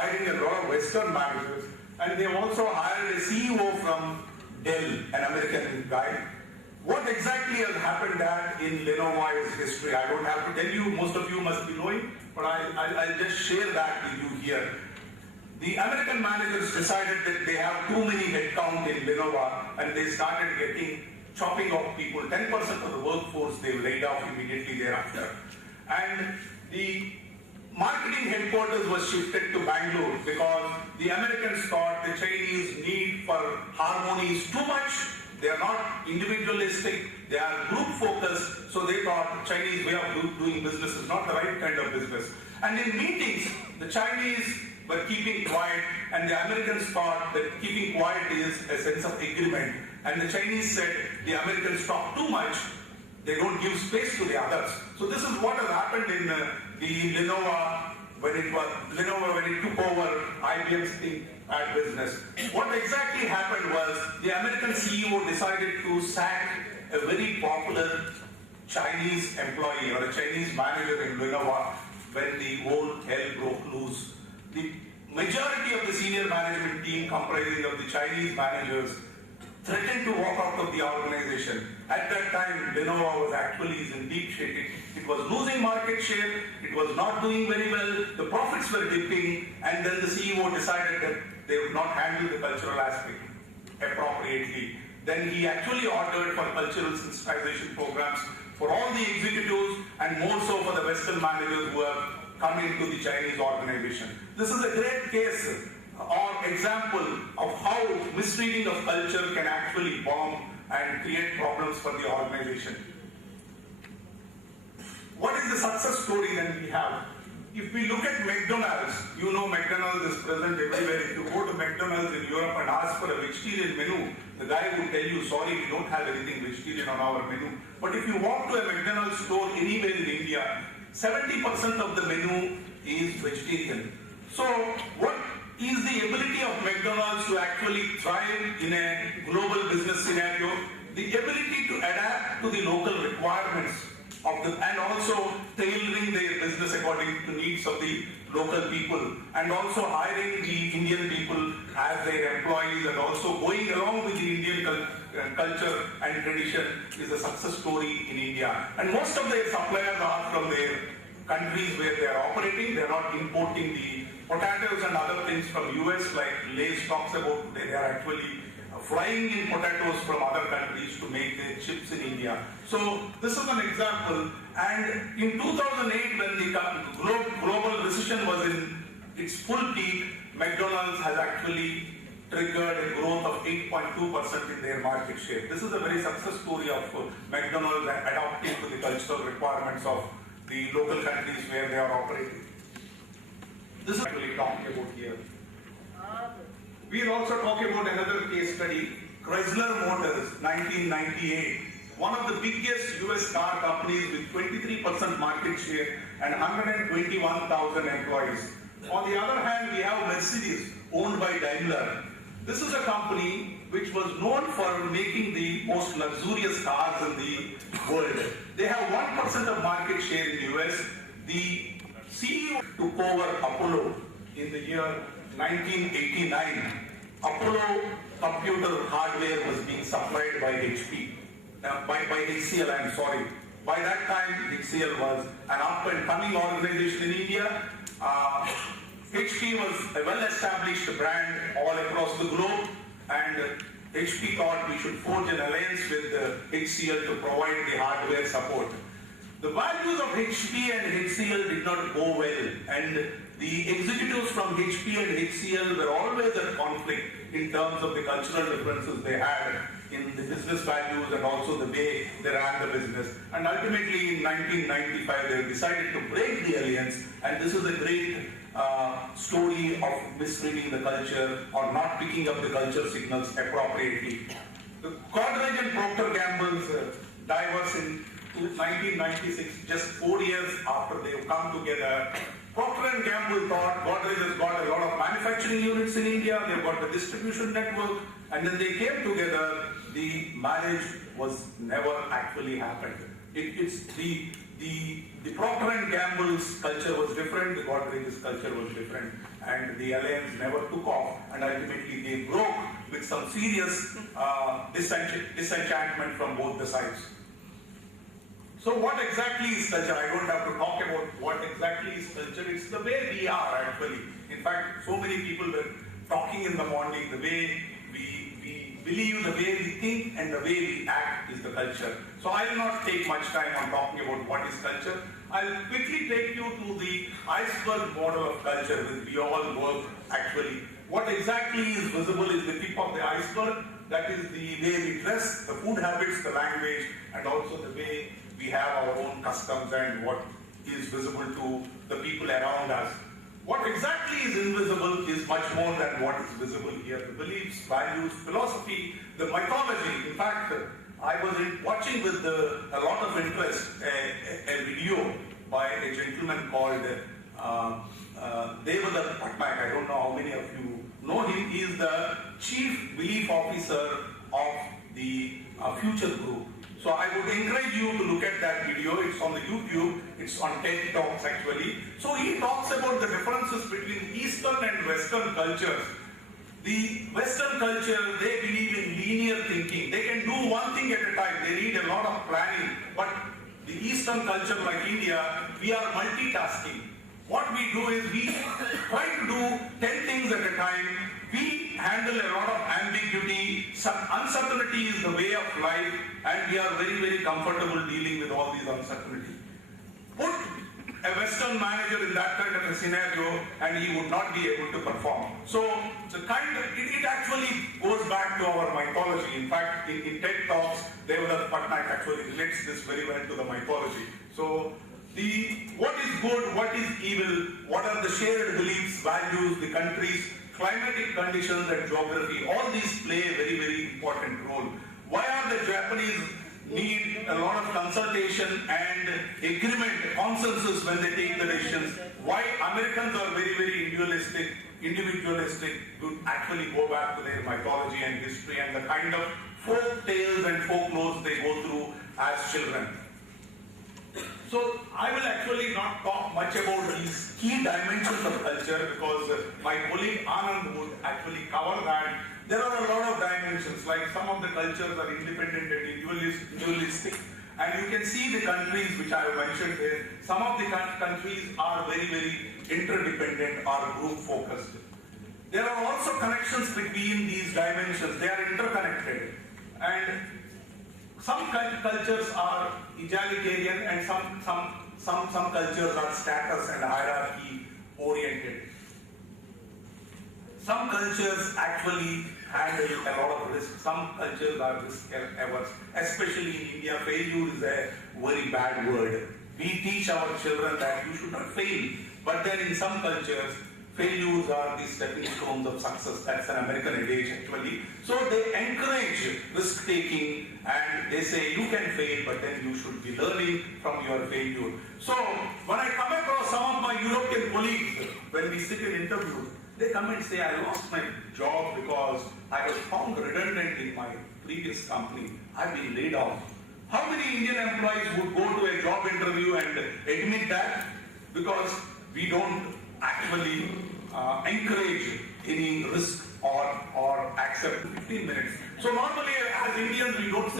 hiring a lot of Western managers, and they also hired a CEO from Dell, an American guy. What exactly has happened that in Lenovo is history. I don't have to tell you, most of you must be knowing, but I'll just share that with you here. The American managers decided that they have too many headcount in Lenovo, and they started chopping off people. 10% of the workforce they laid off immediately thereafter. And the marketing headquarters was shifted to Bangalore because the Americans thought the Chinese need for harmony is too much. They are not individualistic, they are group focused, so they thought the Chinese way of doing business is not the right kind of business. And in meetings, the Chinese were keeping quiet, and the Americans thought that keeping quiet is a sense of agreement. And the Chinese said the Americans talk too much, they don't give space to the others. So this is what has happened in the Lenovo when it took over IBM's ThinkPad business. What exactly happened was the American CEO decided to sack a very popular Chinese employee or a Chinese manager in Lenovo when the whole hell broke loose. The majority of the senior management team comprising of the Chinese managers threatened to walk out of the organization. At that time, Lenovo was actually in deep shape. It was losing market share, it was not doing very well, the profits were dipping, and then the CEO decided that they would not handle the cultural aspect appropriately. Then he actually ordered for cultural sensitization programs for all the executives and more so for the Western managers who have come into the Chinese organization. This is a great case or example of how misreading of culture can actually bomb and create problems for the organization. What is the success story that we have? If we look at McDonald's, you know McDonald's is present everywhere. If you go to McDonald's in Europe and ask for a vegetarian menu, the guy will tell you, sorry, we don't have anything vegetarian on our menu. But if you walk to a McDonald's store anywhere in India, 70% of the menu is vegetarian. So what is the ability of McDonald's to actually thrive in a global business scenario? The ability to adapt to the local requirements and also tailoring their business according to needs of the local people, and also hiring the Indian people as their employees and also going along with the Indian culture and tradition is a success story in India. And most of their suppliers are from their countries where they are operating. They are not importing the potatoes and other things from US like Lay's talks about today. They are actually flying in potatoes from other countries to make their chips in India. So this is an example. And in 2008, when the global recession was in its full peak, McDonald's has actually triggered a growth of 8.2% in their market share. This is a very success story of McDonald's adapting to the cultural requirements of the local countries where they are operating. This is actually talking about here. We will also talk about another case study, Chrysler Motors, 1998. One of the biggest US car companies with 23% market share and 121,000 employees. On the other hand, we have Mercedes, owned by Daimler. This is a company which was known for making the most luxurious cars in the world. They have 1% of market share in the US. The CEO took over Apollo in the year 1989. Apollo computer hardware was being supplied by HP, by HCL, I'm sorry. By that time, HCL was an up-and-coming organization in India. HP was a well-established brand all across the globe, and HP thought we should forge an alliance with HCL to provide the hardware support. The values of HP and HCL did not go well, and the executives from HP and HCL were always at conflict in terms of the cultural differences they had in the business values and also the way they ran the business. And ultimately in 1995 they decided to break the alliance, and this is a great story of misreading the culture or not picking up the culture signals appropriately. The Godrej and Procter Gamble's divorce in 1996, just 4 years after they've come together. Procter & Gamble thought Godrej has got a lot of manufacturing units in India, they've got the distribution network, and then they came together. The marriage was never actually happened. It's the the Procter and Gamble's culture was different, the Godrej's culture was different, and the alliance never took off, and ultimately they broke with some serious disenchantment from both the sides. So what exactly is culture? I don't have to talk about what exactly is culture. It's the way we are actually. In fact, so many people were talking in the morning, the way we believe, the way we think, and the way we act is the culture. So I will not take much time on talking about what is culture. I'll quickly take you to the iceberg model of culture which we all work actually. What exactly is visible is the tip of the iceberg. That is the way we dress, the food habits, the language, and also the way we have our own customs and what is visible to the people around us. What exactly is invisible is much more than what is visible here. The beliefs, values, philosophy, the mythology. In fact, I was watching with a lot of interest a video by a gentleman called Devadatta Patnaik. I don't know how many of you know him. He is the chief belief officer of the Future Group. So I would encourage you to look at that video. It's on the YouTube. It's on TED Talks actually. So he talks about the differences between Eastern and Western cultures. The Western culture, they believe in linear thinking. They can do one thing at a time. They need a lot of planning. But the Eastern culture like India, we are multitasking. What we do is we try to do 10 things at a time. We handle a lot of ambiguity. Some uncertainty is the way of life, and we are very, very comfortable dealing with all these uncertainty. Put a Western manager in that kind of a scenario, and he would not be able to perform. So it actually goes back to our mythology. In fact, in TED Talks, Devadatta Patnaik actually relates this very well to the mythology. So what is good, what is evil, what are the shared beliefs, values, the countries, climatic conditions and geography, all these play a very, very important role. Why are the Japanese need a lot of consultation and agreement, consensus when they take the decisions? Why Americans are very, very individualistic, to actually go back to their mythology and history and the kind of folk tales and folklores they go through as children. So I will actually not talk much about these key dimensions of culture because my colleague Anand would actually cover that. There are a lot of dimensions, like some of the cultures are independent and individualistic, and you can see the countries which I have mentioned here. Some of the countries are very, very interdependent or group focused. There are also connections between these dimensions. They are interconnected, and some cultures are egalitarian and some cultures are status and hierarchy oriented. Some cultures actually handle a lot of risk. Some cultures are risk averse. Especially in India, failure is a very bad word. We teach our children that you should not fail. But then in some cultures, failures are the stepping stones of success. That's an American adage actually. So they encourage risk taking and they say you can fail, but then you should be learning from your failure. So when I come across some of my European colleagues, when we sit in interviews, they come and say, I lost my job because I was found redundant in my previous company. I've been laid off. How many Indian employees would go to a job interview and admit that? Because we don't actually encourage any risk or accept 15 minutes. So normally as Indians we don't say